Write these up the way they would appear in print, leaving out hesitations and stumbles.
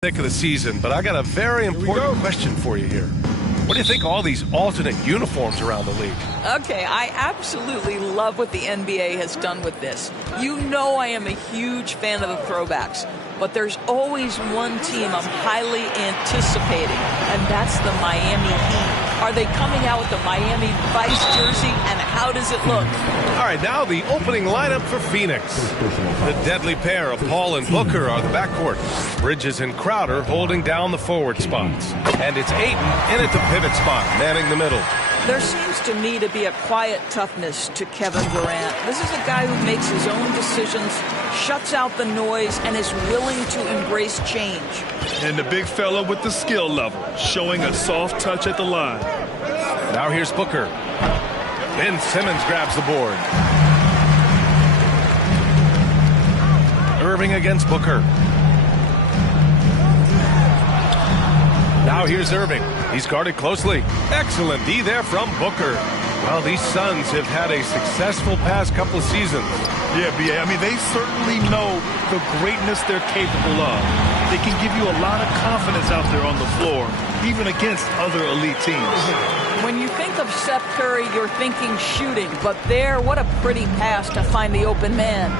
Thick of the season, but I got a very important question for you here. What do you think of all these alternate uniforms around the league? Okay, I absolutely love what the NBA has done with this. You know I am a huge fan of the throwbacks, but there's always one team I'm highly anticipating, and that's the Miami Heat. Are they coming out with the Miami Vice jersey, and how does it look? All right, now the opening lineup for Phoenix. The deadly pair of Paul and Booker are the backcourt. Bridges and Crowder holding down the forward spots. And it's Ayton in at the pivot spot, manning the middle. There seems to me to be a quiet toughness to Kevin Durant. This is a guy who makes his own decisions, shuts out the noise, and is willing to embrace change. And the big fella with the skill level, showing a soft touch at the line. Now here's Booker. Ben Simmons grabs the board. Irving against Booker. Now here's Irving. He's guarded closely. Excellent D there from Booker. Well, these Suns have had a successful past couple of seasons. Yeah, B.A. I mean, they certainly know the greatness they're capable of. They can give you a lot of confidence out there on the floor, even against other elite teams. When you think of Seth Curry, you're thinking shooting, but there, what a pretty pass to find the open man.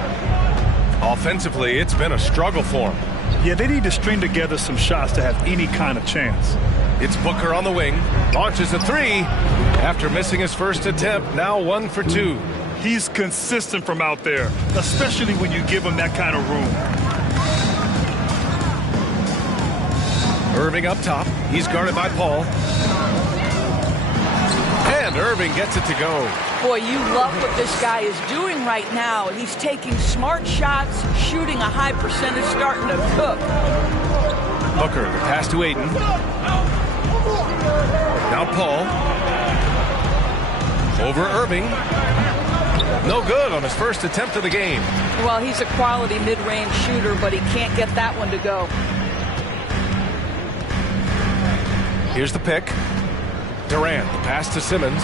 Offensively, it's been a struggle for him. Yeah, they need to string together some shots to have any kind of chance. It's Booker on the wing. Launches a three. After missing his first attempt, now 1 for 2. He's consistent from out there, especially when you give him that kind of room. Irving up top. He's guarded by Paul. And Irving gets it to go. Boy, you love what this guy is doing right now. He's taking smart shots, shooting a high percentage, starting to cook. Booker, the pass to Ayton. Now Paul. Over Irving. No good on his first attempt of the game. Well, he's a quality mid-range shooter, but he can't get that one to go. Here's the pick. Durant, the pass to Simmons.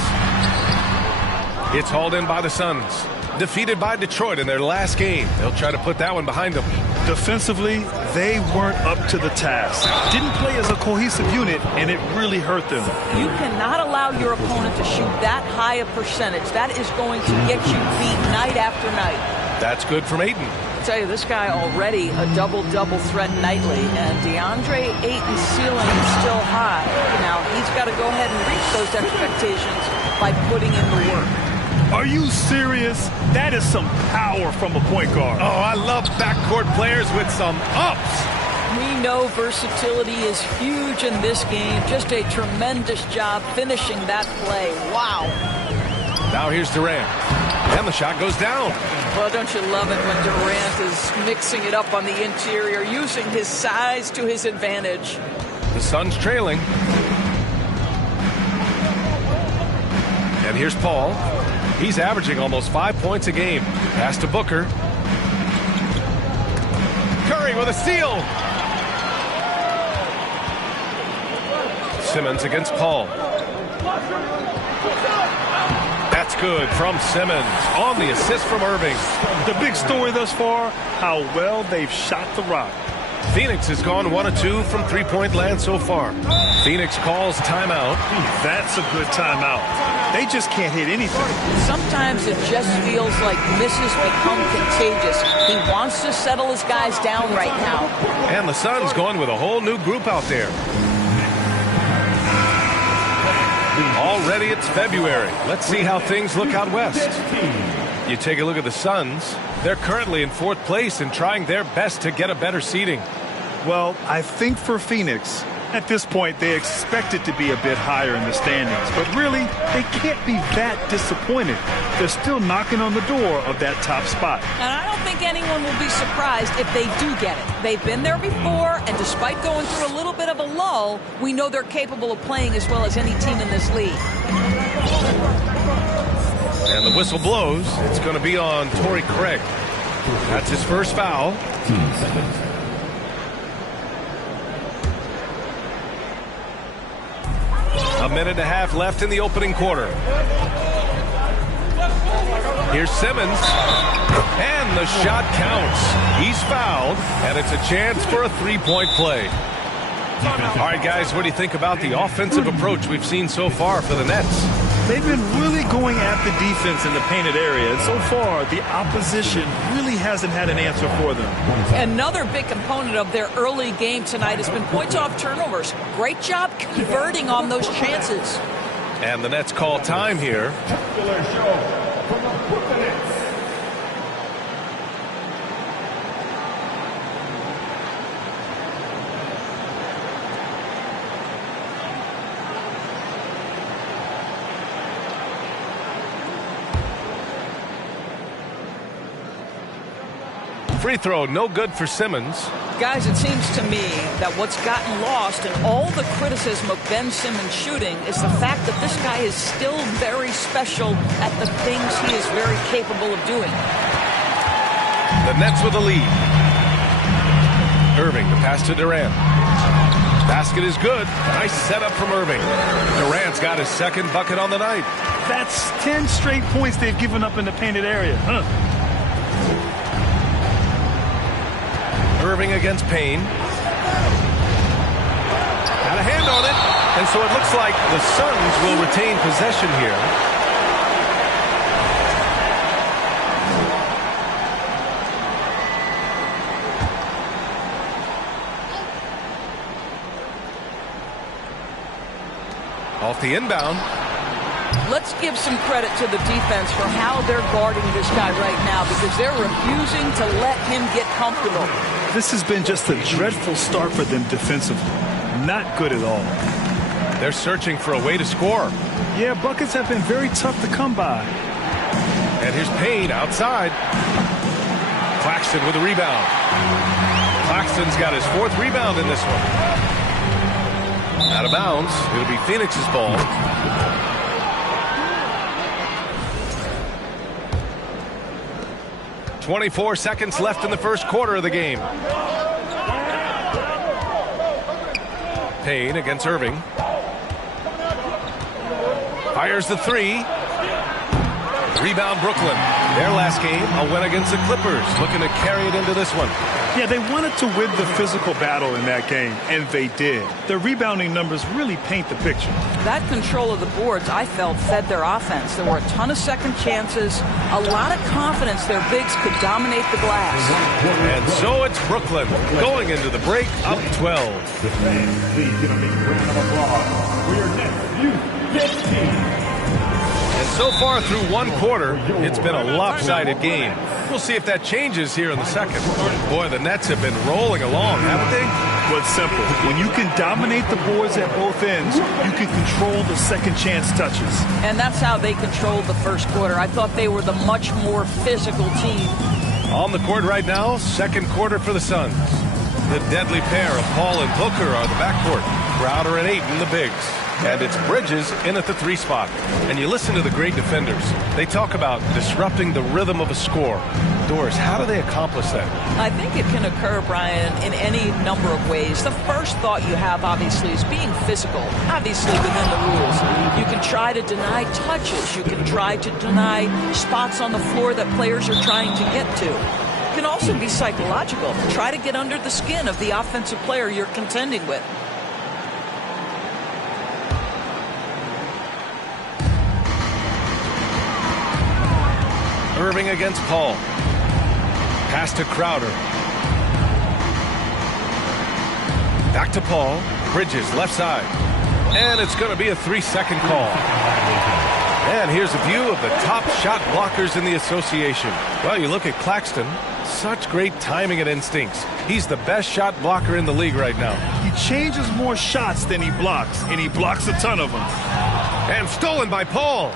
It's hauled in by the Suns. Defeated by Detroit in their last game. They'll try to put that one behind them. Defensively, they weren't up to the task. Didn't play as a cohesive unit, and it really hurt them. You cannot allow your opponent to shoot that high a percentage. That is going to get you beat night after night. That's good from Ayton. I tell you, this guy already a double-double threat nightly, and DeAndre Ayton's ceiling is still high. Now, he's got to go ahead and reach those expectations by putting in the work. Are you serious? That is some power from a point guard. Oh, I love backcourt players with some ups. We know versatility is huge in this game. Just a tremendous job finishing that play. Wow. Now here's Durant. And the shot goes down. Well, don't you love it when Durant is mixing it up on the interior, using his size to his advantage. The Suns trailing. And here's Paul. He's averaging almost 5 points a game. Pass to Booker. Curry with a steal. Simmons against Paul. That's good from Simmons on the assist from Irving. The big story thus far, how well they've shot the rock. Phoenix has gone 1 of 2 from three-point land so far. Phoenix calls timeout. That's a good timeout. They just can't hit anything. Sometimes it just feels like misses become contagious. He wants to settle his guys down right now. And the Suns going with a whole new group out there. Already it's February. Let's see how things look out west. You take a look at the Suns. They're currently in 4th place and trying their best to get a better seeding. Well, I think for Phoenix, at this point, they expect it to be a bit higher in the standings. But really, they can't be that disappointed. They're still knocking on the door of that top spot. And I don't think anyone will be surprised if they do get it. They've been there before, and despite going through a little bit of a lull, we know they're capable of playing as well as any team in this league. And the whistle blows. It's going to be on Torrey Craig. That's his first foul. A minute and a half left in the opening quarter. Here's Simmons. And the shot counts. He's fouled, and it's a chance for a three-point play. All right, guys, what do you think about the offensive approach we've seen so far for the Nets? They've been really going at the defense in the painted area, and so far the opposition really hasn't had an answer for them. Another big component of their early game tonight has been points off turnovers. Great job converting on those chances. And the Nets call time here. Free throw, no good for Simmons. Guys, it seems to me that what's gotten lost in all the criticism of Ben Simmons shooting is the fact that this guy is still very special at the things he is very capable of doing. The Nets with a lead. Irving, the pass to Durant. Basket is good. Nice setup from Irving. Durant's got his second bucket on the night. That's 10 straight points they've given up in the painted area. Irving against Payne. Got a hand on it. And so it looks like the Suns will retain possession here. Off the inbound. Let's give some credit to the defense for how they're guarding this guy right now, because they're refusing to let him get comfortable. This has been just a dreadful start for them defensively. Not good at all. They're searching for a way to score. Yeah, buckets have been very tough to come by. And here's Payne outside. Claxton with a rebound. Claxton's got his fourth rebound in this one. Out of bounds. It'll be Phoenix's ball. .24 seconds left in the first quarter of the game. Payne against Irving. Fires the three. Rebound Brooklyn. Their last game, a win against the Clippers. Looking to carry it into this one. Yeah, they wanted to win the physical battle in that game, and they did. Their rebounding numbers really paint the picture. That control of the boards, I felt, fed their offense. There were a ton of second chances, a lot of confidence their bigs could dominate the glass. And so it's Brooklyn going into the break up 12. Please give a big round of applause for your next youth team. And so far through one quarter, it's been a lopsided game. We'll see if that changes here in the second. Boy, the Nets have been rolling along, haven't they? Well, it's simple. When you can dominate the boards at both ends, you can control the second chance touches. And that's how they controlled the first quarter. I thought they were the much more physical team. On the court right now, second quarter for the Suns. The deadly pair of Paul and Booker are the backcourt. Crowder and Ayton the bigs. And it's Bridges in at the three spot. And you listen to the great defenders. They talk about disrupting the rhythm of a score. Doris, how do they accomplish that? I think it can occur, Brian, in any number of ways. The first thought you have, obviously, is being physical, obviously within the rules. You can try to deny touches. You can try to deny spots on the floor that players are trying to get to. It can also be psychological. Try to get under the skin of the offensive player you're contending with. Irving against Paul. Pass to Crowder. Back to Paul. Bridges left side. And it's going to be a 3-second call. And here's a view of the top shot blockers in the association. Well, you look at Claxton. Such great timing and instincts. He's the best shot blocker in the league right now. He changes more shots than he blocks, and he blocks a ton of them. And stolen by Paul.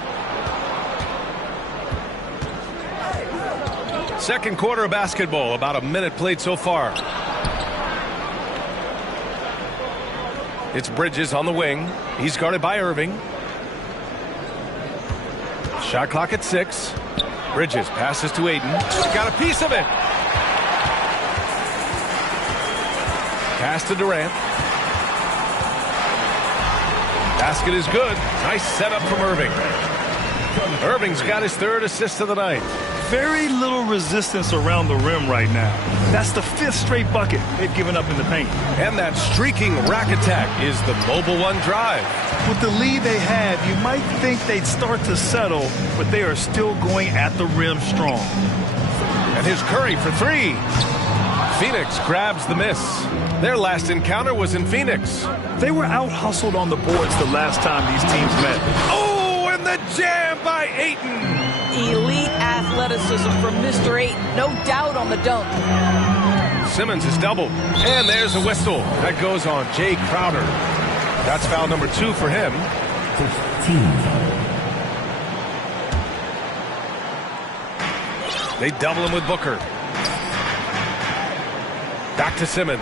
Second quarter of basketball, about a minute played so far. It's Bridges on the wing. He's guarded by Irving. Shot clock at 6. Bridges passes to Ayton. Got a piece of it. Pass to Durant. Basket is good. Nice setup from Irving. Irving's got his third assist of the night. Very little resistance around the rim right now. That's the 5th straight bucket they've given up in the paint. And that streaking rack attack is the Mobile One drive. With the lead they have, you might think they'd start to settle, but they are still going at the rim strong. And here's Curry for 3. Phoenix grabs the miss. Their last encounter was in Phoenix. They were out-hustled on the boards the last time these teams met. Oh, and the jam by Ayton. Elite athleticism from Mr. Ayton. No doubt on the dunk. Simmons is doubled. And there's a whistle. That goes on Jay Crowder. That's foul number 2 for him. 15. They double him with Booker. Back to Simmons.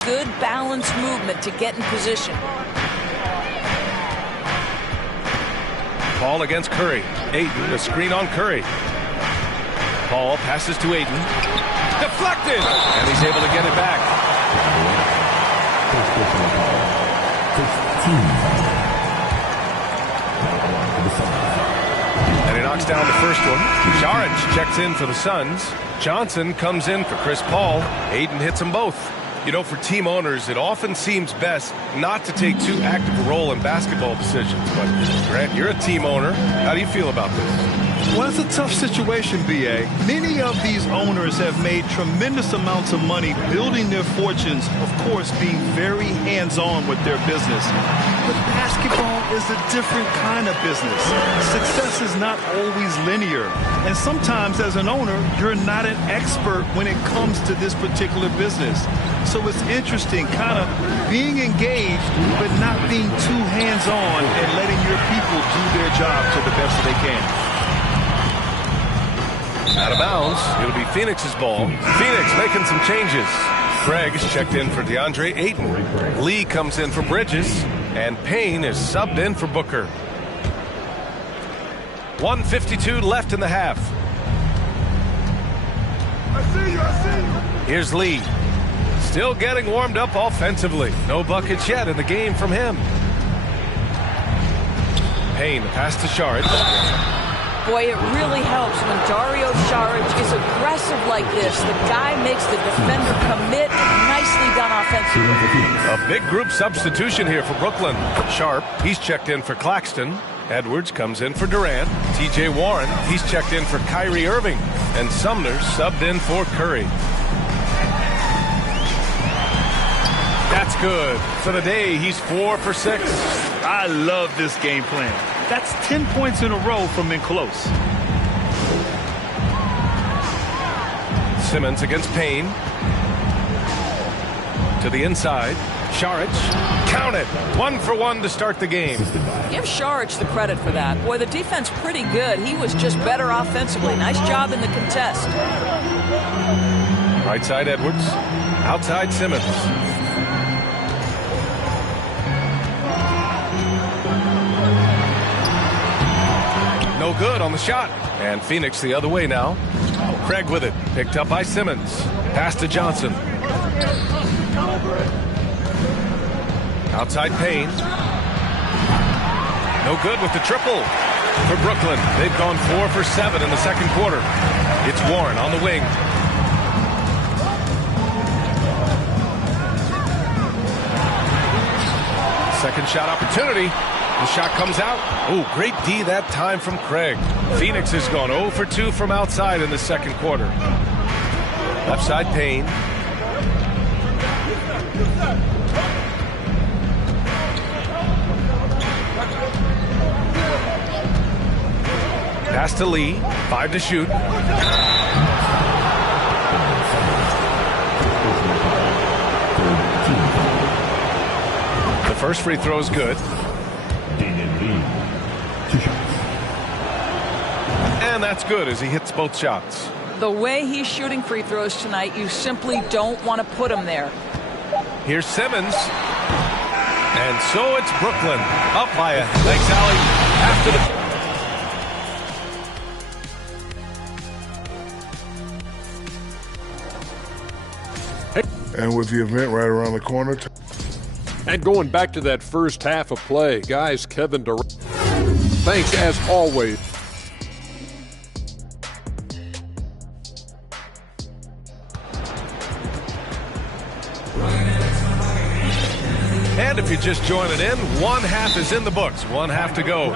Good balanced movement to get in position. Paul against Curry. Ayton, a screen on Curry. Paul passes to Ayton. Deflected! And he's able to get it back. And he knocks down the first one. T.R.A.P checks in for the Suns. Johnson comes in for Chris Paul. Ayton hits them both. You know, for team owners, it often seems best not to take too active a role in basketball decisions. But, Grant, you're a team owner. How do you feel about this? Well, it's a tough situation, B.A. Many of these owners have made tremendous amounts of money building their fortunes, of course, being very hands-on with their business. But basketball is a different kind of business. Success is not always linear. And sometimes, as an owner, you're not an expert when it comes to this particular business. So it's interesting kind of being engaged, but not being too hands-on and letting your people do their job to the best that they can. Out of bounds. It'll be Phoenix's ball. Phoenix making some changes. Craig is checked in for DeAndre Ayton. Lee comes in for Bridges. And Payne is subbed in for Booker. 1:52 left in the half. I see you. Here's Lee. Still getting warmed up offensively. No buckets yet in the game from him. Payne, the pass to Saric. Boy, it really helps when Dario Saric is aggressive like this. The guy makes the defender commit. Nicely done offensively. A big group substitution here for Brooklyn. Sharp, he's checked in for Claxton. Edwards comes in for Durant. T.J. Warren, he's checked in for Kyrie Irving. And Sumner subbed in for Curry. That's good. For the day, he's 4 for 6. I love this game plan. That's 10 points in a row from in close. Simmons against Payne. To the inside. Saric. Count it. 1 for 1 to start the game. Give Saric the credit for that. Boy, the defense pretty good. He was just better offensively. Nice job in the contest. Right side Edwards. Outside Simmons. No good on the shot. And Phoenix the other way now. Craig with it. Picked up by Simmons. Pass to Johnson. Outside Payne. No good with the triple for Brooklyn. They've gone 4 for 7 in the second quarter. It's Warren on the wing. Second shot opportunity. The shot comes out. Oh, great D that time from Craig. Phoenix has gone 0 for 2 from outside in the second quarter. Left side Payne. Pass to Lee. 5 to shoot. The first free throw is good. And that's good as he hits both shots. The way he's shooting free throws tonight, you simply don't want to put him there. Here's Simmons. And so it's Brooklyn up by a thanks, Allie. After the And with the event right around the corner. And going back to that first half of play, guys, Kevin Durant, thanks as always. And if you're just joining in, one half is in the books, one half to go.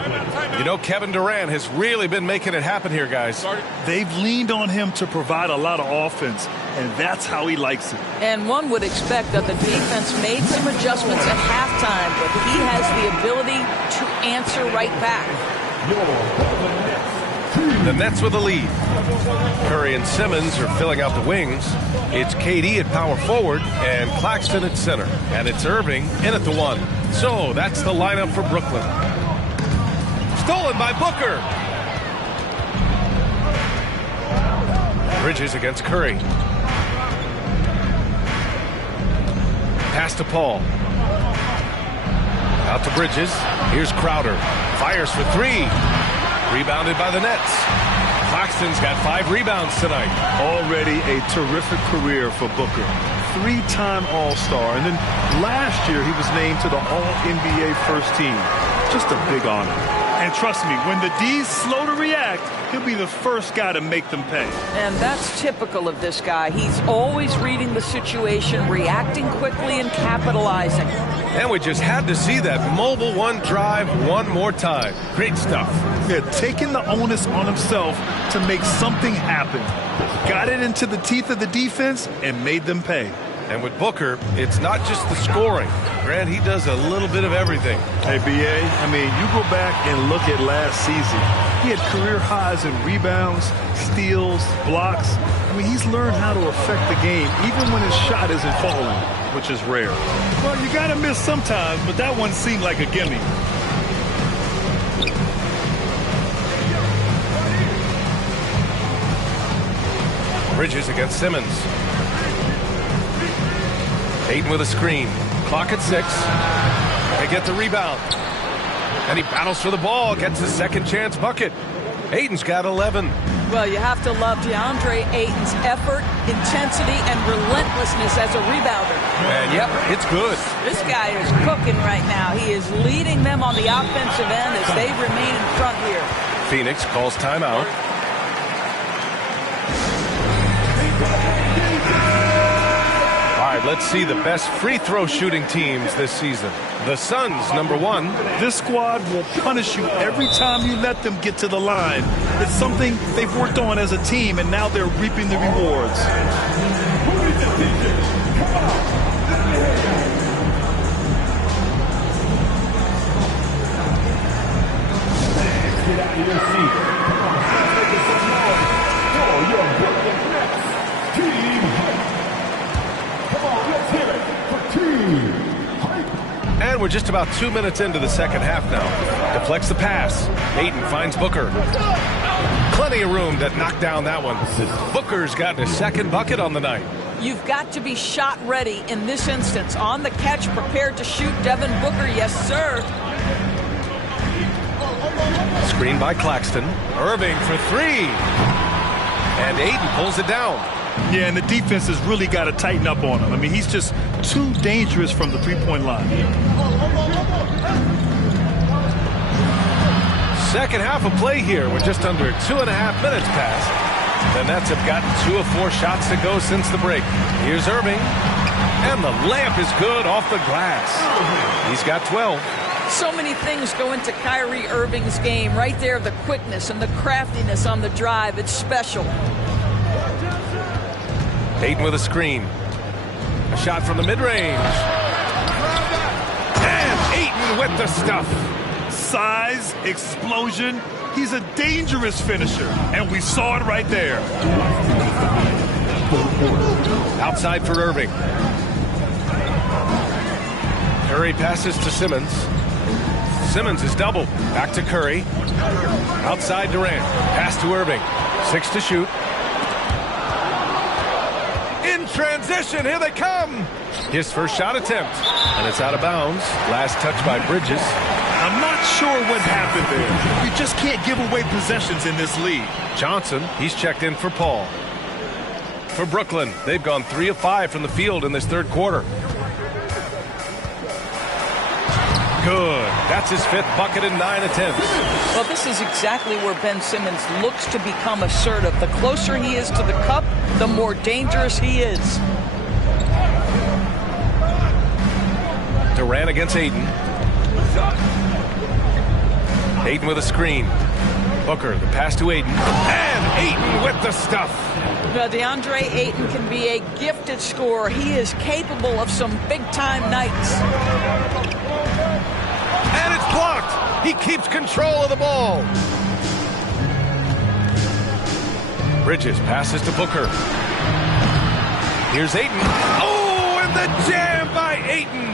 You know, Kevin Durant has really been making it happen here, guys. They've leaned on him to provide a lot of offense, and that's how he likes it. And one would expect that the defense made some adjustments at halftime, but he has the ability to answer right back. The Nets with the lead. Curry and Simmons are filling out the wings. It's KD at power forward and Claxton at center. And it's Irving in at the 1. So that's the lineup for Brooklyn. Stolen by Booker. Bridges against Curry. Pass to Paul. Out to Bridges. Here's Crowder. Fires for 3. Rebounded by the Nets. Claxton's got 5 rebounds tonight. Already a terrific career for Booker. 3-time All-Star. And then last year he was named to the All-NBA first team. Just a big honor. And trust me, when the D's slow to react, he'll be the first guy to make them pay. And that's typical of this guy. He's always reading the situation, reacting quickly, and capitalizing. And we just had to see that mobile one drive one more time. Great stuff. Yeah, taking the onus on himself to make something happen. Got it into the teeth of the defense and made them pay. And with Booker, it's not just the scoring. Grant, he does a little bit of everything. Hey, B.A., I mean, you go back and look at last season. He had career highs in rebounds, steals, blocks. I mean, he's learned how to affect the game, even when his shot isn't falling, which is rare. Well, you got to miss sometimes, but that one seemed like a gimme. Bridges against Simmons. Ayton with a screen. Clock at 6. They get the rebound. And he battles for the ball. Gets his second chance bucket. Ayton's got 11. Well, you have to love DeAndre Ayton's effort, intensity, and relentlessness as a rebounder. And yep, it's good. This guy is cooking right now. He is leading them on the offensive end as they remain in front here. Phoenix calls timeout. All right, let's see the best free throw shooting teams this season. The Suns, #1. This squad will punish you every time you let them get to the line. It's something they've worked on as a team, and now they're reaping the rewards. Get out of your seat. Come on, make some noise for your Brooklyn Nets team. Come on, let's hear it for Team Hype. And we're just about 2 minutes into the second half now. Deflects the pass. Ayton finds Booker. Plenty of room to knock down that one. Booker's gotten his second bucket on the night. You've got to be shot ready in this instance. On the catch, prepared to shoot. Devin Booker, yes, sir. Screen by Claxton. Irving for 3. And Ayton pulls it down. Yeah, and the defense has really got to tighten up on him. I mean, he's just too dangerous from the three-point line. Second half of play here with just under 2.5 minutes passed. The Nets have gotten 2 of 4 shots to go since the break. Here's Irving. And the layup is good off the glass. He's got 12. So many things go into Kyrie Irving's game. Right there, the quickness and the craftiness on the drive. It's special. Ayton with a screen. A shot from the mid-range. And Ayton with the stuff. Size, explosion. He's a dangerous finisher, and we saw it right there. Outside for Irving. Curry passes to Simmons. Simmons is doubled. Back to Curry. Outside Durant. Pass to Irving. 6 to shoot. In transition. Here they come. His first shot attempt. And it's out of bounds. Last touch by Bridges. I'm not sure what happened there. You just can't give away possessions in this league. Johnson, he's checked in for Paul. for Brooklyn. They've gone 3 of 5 from the field in this third quarter. Good. That's his 5th bucket in 9 attempts. Well, this is exactly where Ben Simmons looks to become assertive. The closer he is to the cup, the more dangerous he is. Durant against Ayton. Ayton with a screen. Booker, the pass to Ayton. And Ayton with the stuff. Now, DeAndre Ayton can be a gifted scorer. He is capable of some big-time nights. And it's blocked. He keeps control of the ball. Bridges passes to Booker. Here's Ayton. Oh, and the jam by Ayton.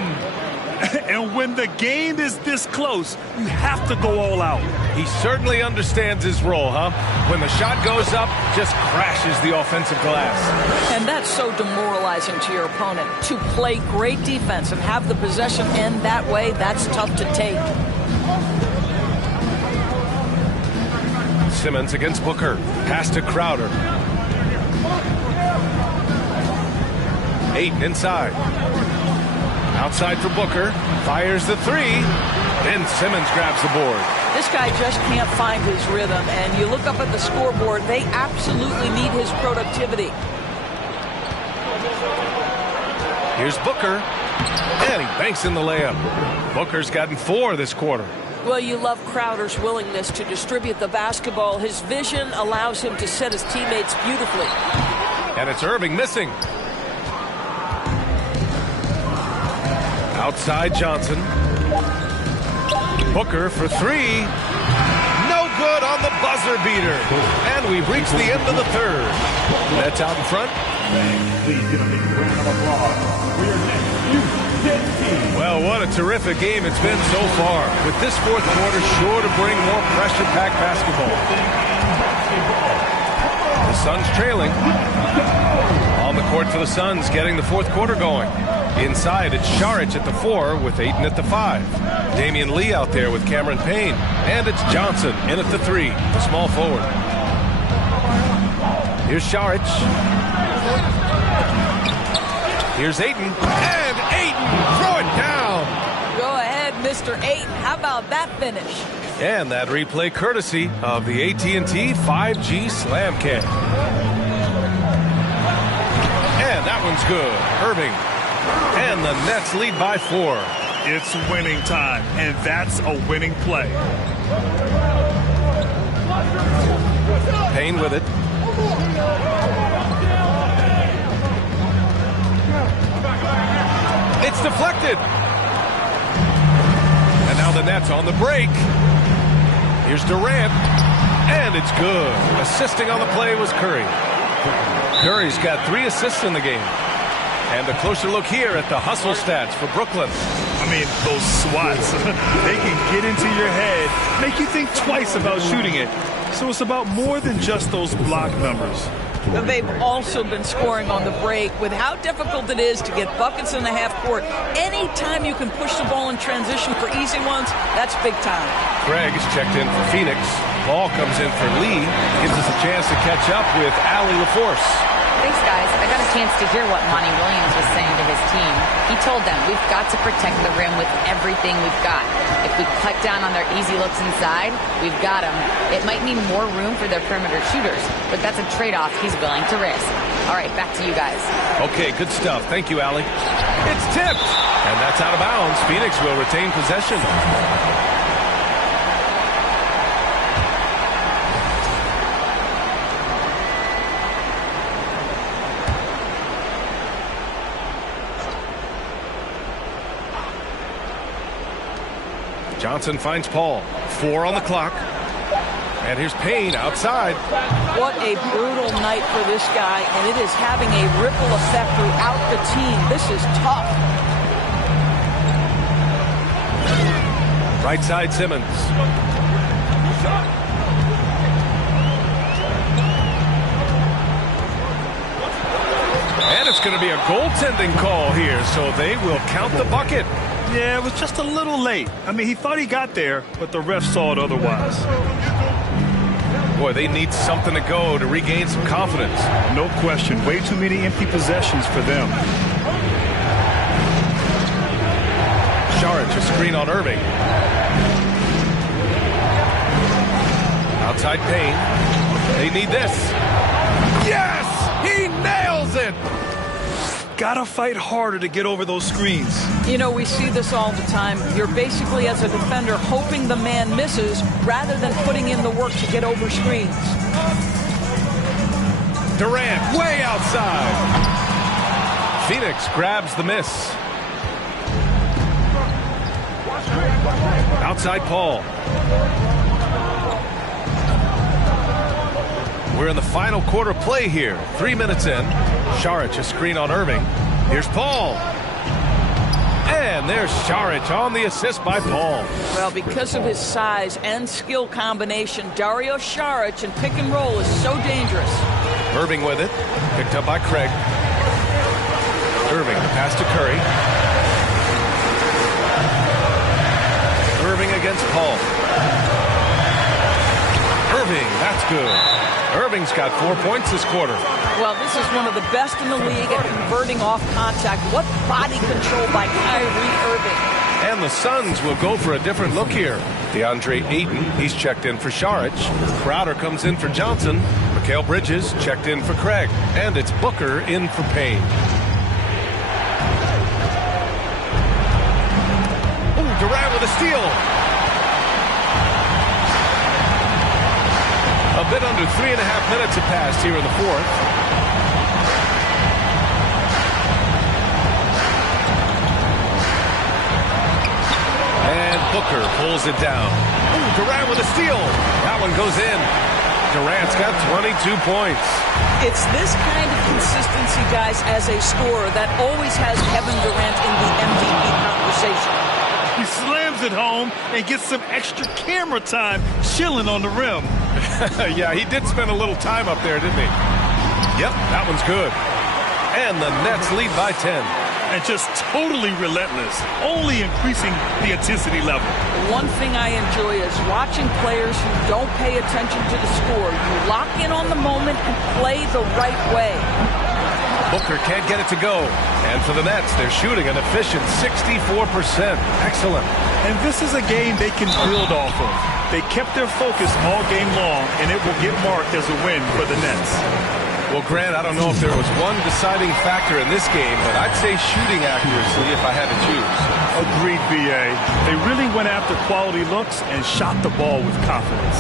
And when the game is this close, you have to go all out. He certainly understands his role, huh? When the shot goes up, just crashes the offensive glass. And that's so demoralizing to your opponent. To play great defense and have the possession end that way, that's tough to take. Simmons against Booker. Pass to Crowder. Ayton inside. Outside for Booker. Fires the 3. Then Simmons grabs the board. This guy just can't find his rhythm, and you look up at the scoreboard, they absolutely need his productivity. Here's Booker, and he banks in the layup. Booker's gotten 4 this quarter. Well, you love Crowder's willingness to distribute the basketball. His vision allows him to set his teammates beautifully. And it's Irving missing. Outside Johnson. Booker for 3. No good on the buzzer beater. And we've reached the end of the third. Nets out in front. Please give a big round of applause for your next team. Well, what a terrific game it's been so far. With this fourth quarter sure to bring more pressure-packed basketball. The Suns trailing. On the court for the Suns, getting the fourth quarter going. Inside, it's Saric at the 4 with Ayton at the 5. Damian Lee out there with Cameron Payne. And it's Johnson in at the 3, the small forward. Here's Saric. Here's Ayton. And Ayton, throw it down. Go ahead, Mr. Ayton. How about that finish? And that replay courtesy of the AT&T 5G Slam Cam. And that one's good. Irving. And the Nets lead by 4. It's winning time, and that's a winning play. Payne with it. It's deflected. And now the Nets on the break. Here's Durant. And it's good. Assisting on the play was Curry. Curry's got 3 assists in the game. And a closer look here at the hustle stats for Brooklyn. I mean, those swats, they can get into your head, make you think twice about shooting it. So it's about more than just those block numbers. They've also been scoring on the break. With how difficult it is to get buckets in the half court, anytime you can push the ball in transition for easy ones, that's big time. Greg is checked in for Phoenix. Ball comes in for Lee. Gives us a chance to catch up with Allie LaForce. Thanks, guys. I got a chance to hear what Monty Williams was saying to his team. He told them, we've got to protect the rim with everything we've got. If we cut down on their easy looks inside, we've got them. It might mean more room for their perimeter shooters, but that's a trade-off he's willing to risk. All right, back to you guys. Okay, good stuff. Thank you, Allie. It's tipped, and that's out of bounds. Phoenix will retain possession. Johnson finds Paul. 4 on the clock. And here's Payne outside. What a brutal night for this guy, and it is having a ripple effect throughout the team. This is tough. Right side Simmons. And it's going to be a goaltending call here, so they will count the bucket. Yeah, it was just a little late. I mean, he thought he got there, but the ref saw it otherwise. Boy, they need something to go to regain some confidence. No question. Way too many empty possessions for them. Saric, a screen on Irving. Outside Payne. They need this. Yes! He nails it! Gotta fight harder to get over those screens. You know, we see this all the time. You're basically, as a defender, hoping the man misses rather than putting in the work to get over screens. Durant way outside. Phoenix grabs the miss. Outside Paul. We're in the final quarter play here. 3 minutes in. Saric, a screen on Irving. Here's Paul. And there's Saric on the assist by Paul. Well, because of his size and skill combination, Dario Saric in pick and roll is so dangerous. Irving with it. Picked up by Craig. Irving, the pass to Curry. Irving against Paul. Irving, that's good. Irving's got 4 points this quarter. Well, this is one of the best in the league at converting off contact. What body control by Kyrie Irving. And the Suns will go for a different look here. DeAndre Ayton, he's checked in for Saric. Crowder comes in for Johnson. Mikal Bridges checked in for Craig. And it's Booker in for Payne. Ooh, Durant with a steal. A bit under 3.5 minutes have passed here in the fourth. And Booker pulls it down. Ooh, Durant with a steal. That one goes in. Durant's got 22 points. It's this kind of consistency, guys, as a scorer that always has Kevin Durant in the MVP conversation. He slams it home and gets some extra camera time chilling on the rim. Yeah, he did spend a little time up there, didn't he? Yep, that one's good. And the Nets lead by 10. And just totally relentless, only increasing the intensity level. One thing I enjoy is watching players who don't pay attention to the score. You lock in on the moment and play the right way. Booker can't get it to go. And for the Nets, they're shooting an efficient 64%. Excellent. And this is a game they can build off of. They kept their focus all game long, and it will get marked as a win for the Nets. Well, Grant, I don't know if there was one deciding factor in this game, but I'd say shooting accuracy if I had to choose. Agreed, B.A. They really went after quality looks and shot the ball with confidence.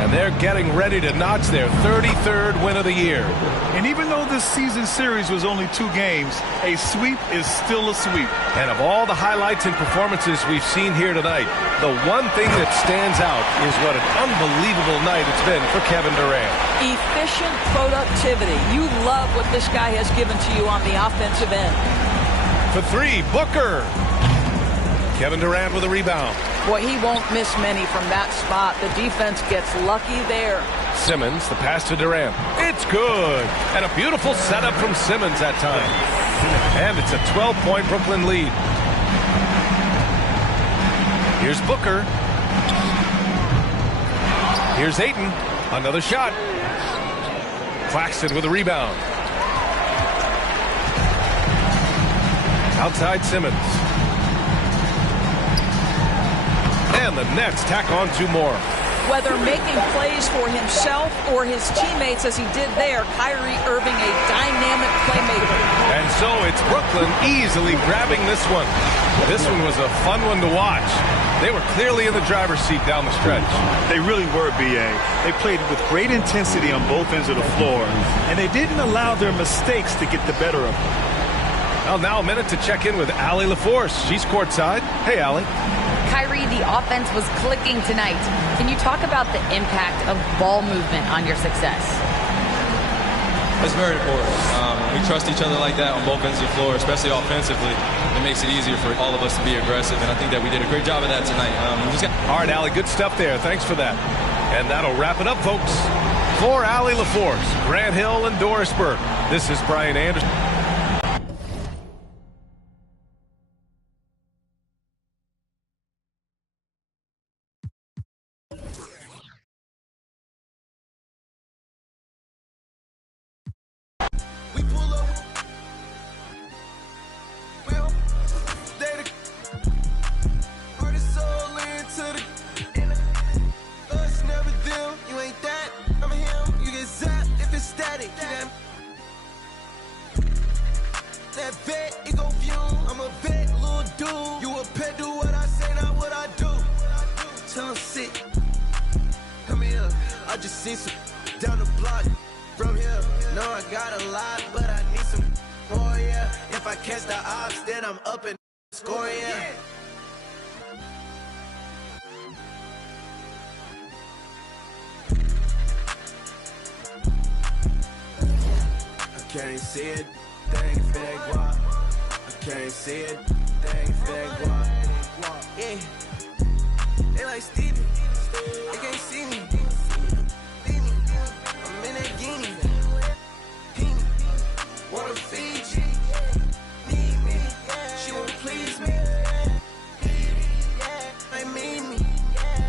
And they're getting ready to notch their 33rd win of the year. And even though this season series was only 2 games, a sweep is still a sweep. And of all the highlights and performances we've seen here tonight, the one thing that stands out is what an unbelievable night it's been for Kevin Durant. Efficient productivity. You love what this guy has given to you on the offensive end. For 3, Booker. Kevin Durant with a rebound. Boy, he won't miss many from that spot. The defense gets lucky there. Simmons, the pass to Durant. It's good. And a beautiful setup from Simmons that time. And it's a 12-point Brooklyn lead. Here's Booker. Here's Ayton. Another shot. Claxton with a rebound. Outside Simmons. And the Nets tack on 2 more. Whether making plays for himself or his teammates as he did there, Kyrie Irving, a dynamic playmaker. And so it's Brooklyn easily grabbing this one. This one was a fun one to watch. They were clearly in the driver's seat down the stretch. They really were, B.A. They played with great intensity on both ends of the floor, and they didn't allow their mistakes to get the better of them. Well, now a minute to check in with Allie LaForce. She's courtside. Hey, Allie. Kyrie, the offense was clicking tonight. Can you talk about the impact of ball movement on your success? It's very important. We trust each other like that on both ends of the floor, especially offensively. It makes it easier for all of us to be aggressive, and I think that we did a great job of that tonight. All right, Allie, good stuff there. Thanks for that. And that'll wrap it up, folks. For Allie LaForce, Grant Hill, and Doris Burke, this is Brian Anderson. just see some down the block from here. No, I got a lot, but I need some more, yeah. If I catch the ops, then I'm up and score, yeah. I can't see it, things big walk. I can't see it, things big walk. Yeah, they like Stevie, they can't see me. I'm in that guinea, wanna feed you, need me, she won't please me. Like me,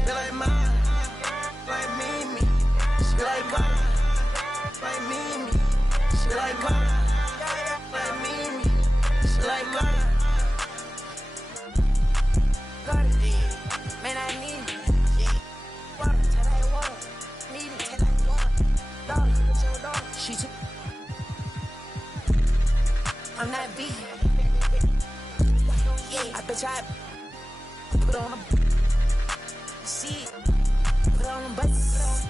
they like mine, like me, she like mine, like me, she like mine, like me, she like mine. Got it, man, I need it. Water, till I water, need it till I water. Dollar, she took. I'm not vegan. Yeah, I bet I put on a see it, put on them butts.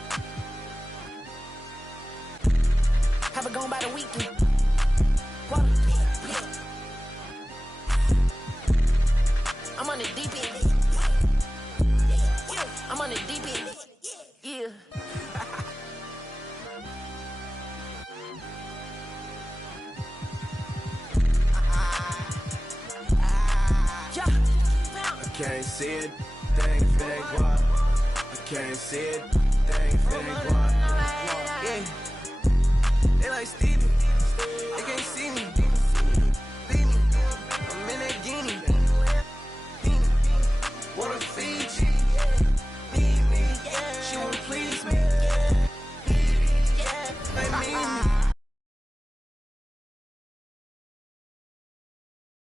Have it gone by the weekend. Water, yeah. I'm on the deep end. I'm on the deep end. Yeah. I can't see it, things big walk. I can't see it, things big walk.